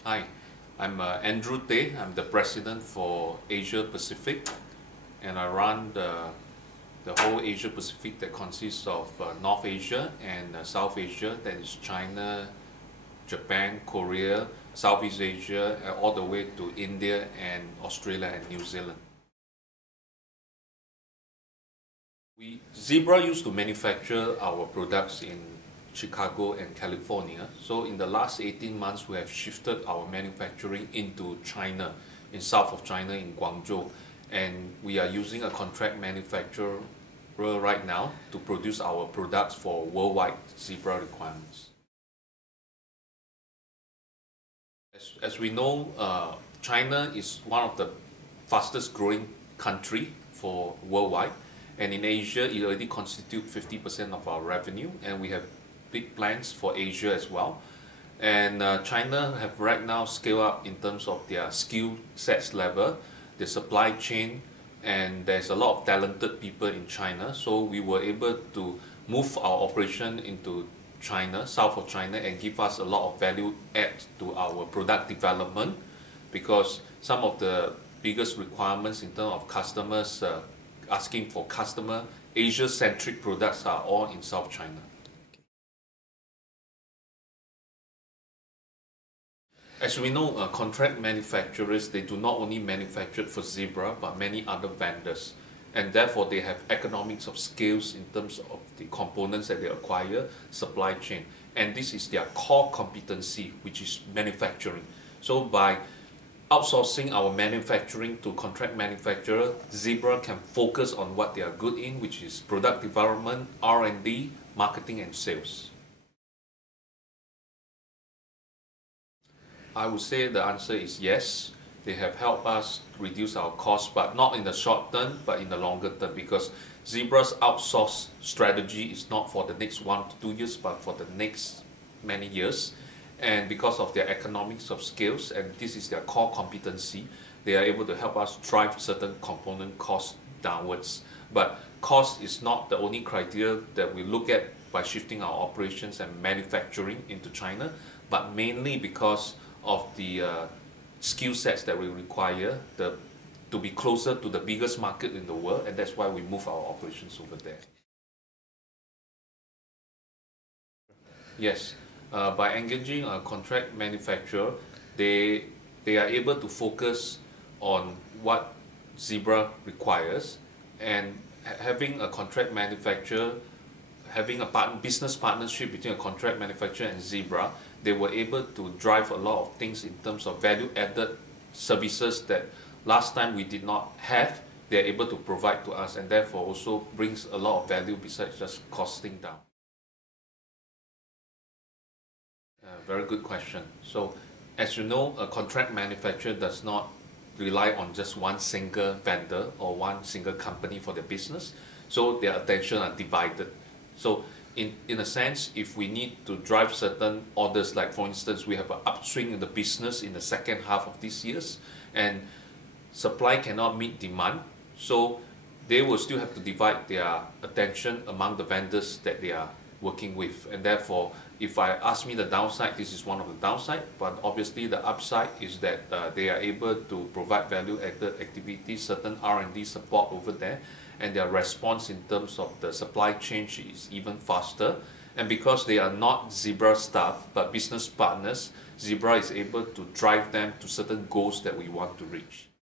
Hi, I'm Andrew Tay. I'm the president for Asia Pacific, and I run the whole Asia Pacific that consists of North Asia and South Asia, that is China, Japan, Korea, Southeast Asia, all the way to India and Australia and New Zealand. Zebra used to manufacture our products in Chicago and California. So in the last 18 months, we have shifted our manufacturing into China, in south of China, in GuangZhou. And we are using a contract manufacturer right now to produce our products for worldwide Zebra requirements. As we know, China is one of the fastest growing country for worldwide. And in Asia, it already constitutes 50% of our revenue, and we have big plans for Asia as well. And China have right now scaled up in terms of their skill sets level, the supply chain, and there's a lot of talented people in China. So we were able to move our operation into China, south of China, and give us a lot of value add to our product development, because some of the biggest requirements in terms of customers asking for customer Asia-centric products are all in South China. As we know, contract manufacturers, they do not only manufacture for Zebra, but many other vendors. And therefore, they have economics of scales in terms of the components that they acquire, supply chain. And this is their core competency, which is manufacturing. So by outsourcing our manufacturing to contract manufacturer, Zebra can focus on what they are good in, which is product development, R&D, marketing and sales. I would say the answer is yes. They have helped us reduce our costs, but not in the short term, but in the longer term, because Zebra's outsource strategy is not for the next 1 to 2 years, but for the next many years. And because of their economics of scales, and this is their core competency, they are able to help us drive certain component costs downwards. But cost is not the only criteria that we look at by shifting our operations and manufacturing into China, but mainly because of the skill sets that we require to be closer to the biggest market in the world, and that's why we move our operations over there. Yes. By engaging a contract manufacturer, they are able to focus on what Zebra requires, and having a contract manufacturer, having a business partnership between a contract manufacturer and Zebra, they were able to drive a lot of things in terms of value-added services that last time we did not have. They are able to provide to us, and therefore also brings a lot of value besides just costing down. Very good question. So, as you know, a contract manufacturer does not rely on just one single vendor or one single company for their business. So their attention are divided. So in a sense, if we need to drive certain orders, like for instance, we have an upswing in the business in the second half of this year, and supply cannot meet demand, so they will still have to divide their attention among the vendors that they are working with. And therefore, if I ask me the downside, this is one of the downside, but obviously the upside is that they are able to provide value-added activities, certain R&D support over there, and their response in terms of the supply chain is even faster. And because they are not Zebra staff, but business partners, Zebra is able to drive them to certain goals that we want to reach.